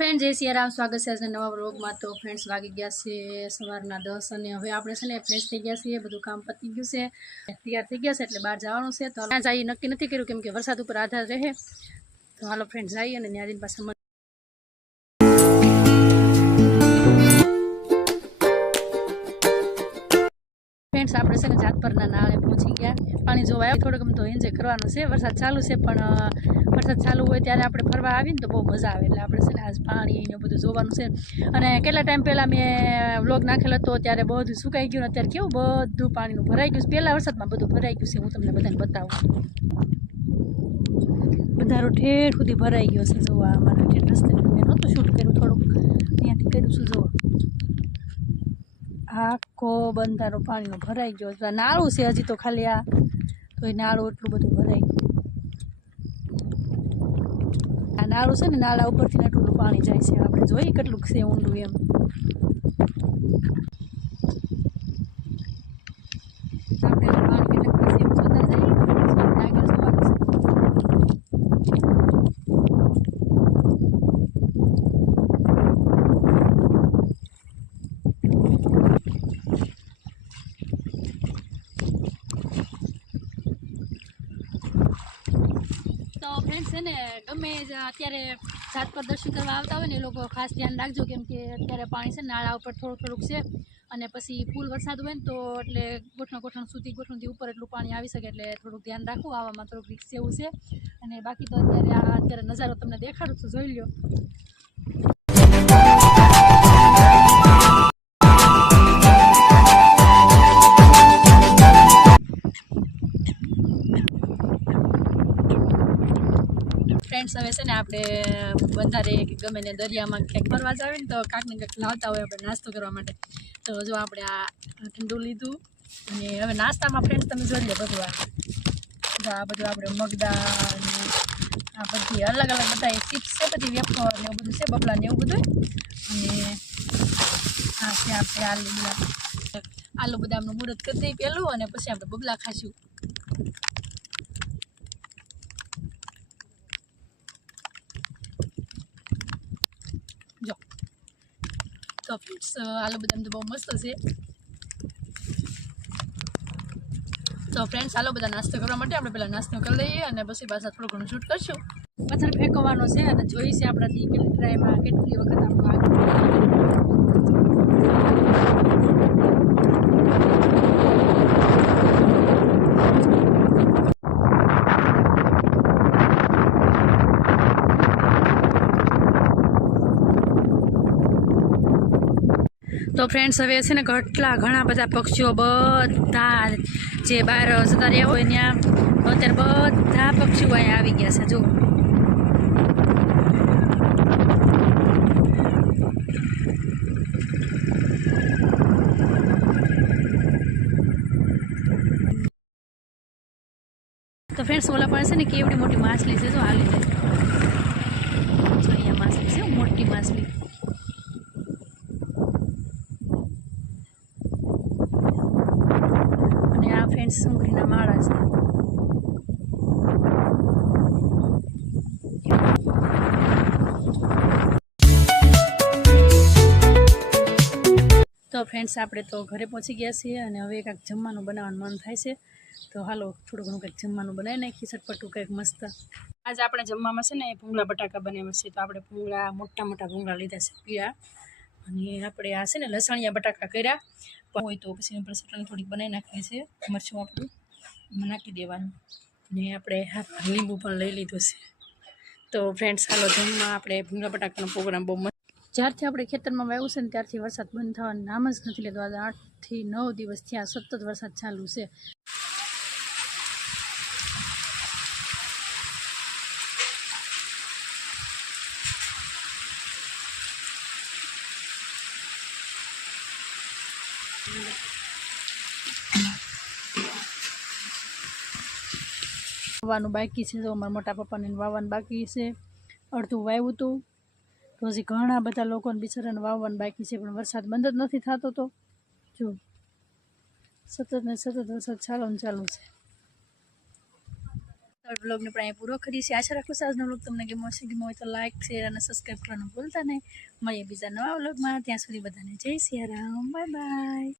Friends जय सिया राम स्वागत है नवा व्लॉग में। तो फ्रेंड्स वागी गया से सवारना 10 અને હવે આપણે છે ને ફ્રેશ થઈ ગયા છીએ, બધું કામ પતી ગયું છે, તૈયાર થઈ ગયા છે એટલે બહાર જવાનું છે। તો ત્યાં જઈ નક્કી નથી કર્યું કેમ કે વરસાદ ઉપર આધાર રહે। તો હાલો ફ્રેન્ડ્સ જઈએ અને ત્યાં જઈને પાછા फ्रेंड्स આપણે છે ને જાતપરના નાળે પહોંચી ગયા। પાણી જોવા આવ્યા, થોડુંક તો એન્જોય કરવાનું છે। વરસાદ ચાલુ છે પણ વરસાદ ચાલુ હોય ત્યારે આપણે ફરવા આવીને તો બહુ મજા આવે, એટલે આપણે છે ને આજ પાણી ને બધું જોવાનું છે। અને કેટલા ટાઈમ પહેલાં મેં વ્લોગ નાખેલો હતો ત્યારે બધું સુકાઈ ગયું, અત્યારે કેવું બધું પાણીનું ભરાઈ ગયું છે। પહેલાં વરસાદમાં બધું ભરાઈ ગયું છે, હું તમને બધાને બતાવું। બધારો ઠેઠ સુધી ભરાઈ ગયો છે। જોવા અમારા ઠેઠ રસ્તે મેં નહોતું શૂટ કર્યું, થોડુંક અહીંયાથી કર્યું છું। જોવા આખો બંધારો પાણીનો ભરાઈ ગયો છે। નાળું છે હજી તો ખાલી આ, તો એ નાળું એટલું બધું ભરાઈ ગયું। આ નાળું છે ને, નાળા ઉપરથી એટલું પાણી જાય છે, આપણે જોઈએ કેટલું છે ઊંડું એમ। આપણે પાણી કેટલું છે એમ જોતા જઈએ, આગળ જવાનું છે। तो फ्रेंड्स है ने गमे अत्यारे जात पर दर्शन करवा आवता होय ने लोको खास ध्यान राखजो, केम के अत्यारे पाणी से नाळा पर थोड़ुं छे अने पछी फूल वरसाद होय ने तो एटले गोठण सुधी गोठणथी ऊपर एटलुं पाणी आवी शके, एटले थोड़ुं ध्यान राखવું। आवामां थोड़ुं रिस्क जेवुं छे। अने बाकी तो अत्यारे नजारो तमने देखाडुं छुं, जोई ल्यो। फ्रेंड्स हवे छे ने आपणे बंधारे के गमे ने दरियामां क्यांक फरवा जावे ने तो कांक ने कांक लावता होय आपणे नास्तो करवा माटे। तो जो आपणे आ ठंडू लीधुं अने हवे नाસ્તામાં फ्रेंड्स तमे જોઈ લો બધું આ બધું આપણે મગદાળ ને આ બધી અલગ અલગ બધા ચિપ્સ છે, બધી વેફર ને એવું બધું છે, બબલા ને એવું બધું। અને આ છે આપણે આલુ બદામનું મુહૂર્ત કરી દઈએ પહેલું, અને પછી આપણે બબલા ખાશું। जो तो फ्रेंड्स आलू बदाम तो बहुत मस्त है। तो फ्रेंड्स आलू बदा नास्तो करवा माटे आपणे पहेला नास्तो कर लईए अने पछी पाछा थोडुं घणुं शूट करशुं। पत्थर फेंकવાનો છે અને જોઈ છે આપણાથી કેટલી ટ્રાયમાં કેટલી વખત આપણું આગળ। तो फ्रेंड्स हवे छे ने કેટલા ઘણા બધા પક્ષીઓ બધા જે બહાર જતા રહ્યા હોય ત્યાં અત્યારે બધા પક્ષીઓ અહીંયા આવી ગયા છે। જો तो फ्रेंड्स ओला पर છે ને કેવડી મોટી માછલી છે। જો હાલી જાય, જો અહીંયા માછલી છે, મોટી માછલી। फ्रेंड्स सुंगरीना माळा छे। तो फ्रेंड्स आपणे तो घरे पहोंची गया छीए अने हवे कांईक जमवानुं बनाववानुं मन थाय छे। तो हालो थोडुं घणुं कांईक जमवानुं बनावी नाखीए, चटपटुं कांईक मस्त। आज आपणे जमवामां छे ने भूंगळा बटाका बनाव्या छे। तो आपणे भूंगळा मोटा मोटा भूंगळा लीधा छे पीळा, अने आपणे आ छे ने लसणिया बटाका कर्या होय तो पछी एनी पर चटणी थोड़ी बनावी नाखीए छे, मरचुं आपणुं नाखी देवानुं ने आपणे લીંબુ પણ લઈ લીધું છે। તો ફ્રેન્ડ્સ હાલો જમવા। આપણે ભૂંગળા બટાકાનો પ્રોગ્રામ બહુ મસ્ત, જ્યારથી આપણે ખેતરમાં વાવ્યું છે ને ત્યારથી વરસાદ બંધ થવાનું નામ જ નથી લેતો। આજે 8 થી 9 દિવસ થયા સતત વરસાદ ચાલુ છે। વાવવાનું બાકી છે। તો અમારા મોટા પપ્પાને વાવવાનું બાકી છે, અડધું વાવ્યું હતું, તો હજી ઘણા બધા લોકોને બિચારાને વાવવાનું બાકી છે, પણ વરસાદ બંધ જ નથી થતો। તો જો સતત ને સતત વરસાદ ચાલુ છે। વ્લોગને પણ અહીંયા પૂરો કરીએ છીએ. આશા રાખું છું આજનો વ્લોગ તમને ગમ્યો હોય તો લાઇક શેર અને સબસ્ક્રાઈબ કરવાનું ભૂલતા નહીં. મળીએ બીજા નવા વ્લોગમાં. ત્યાં સુધી બધાને જય સિયારામ. Bye bye.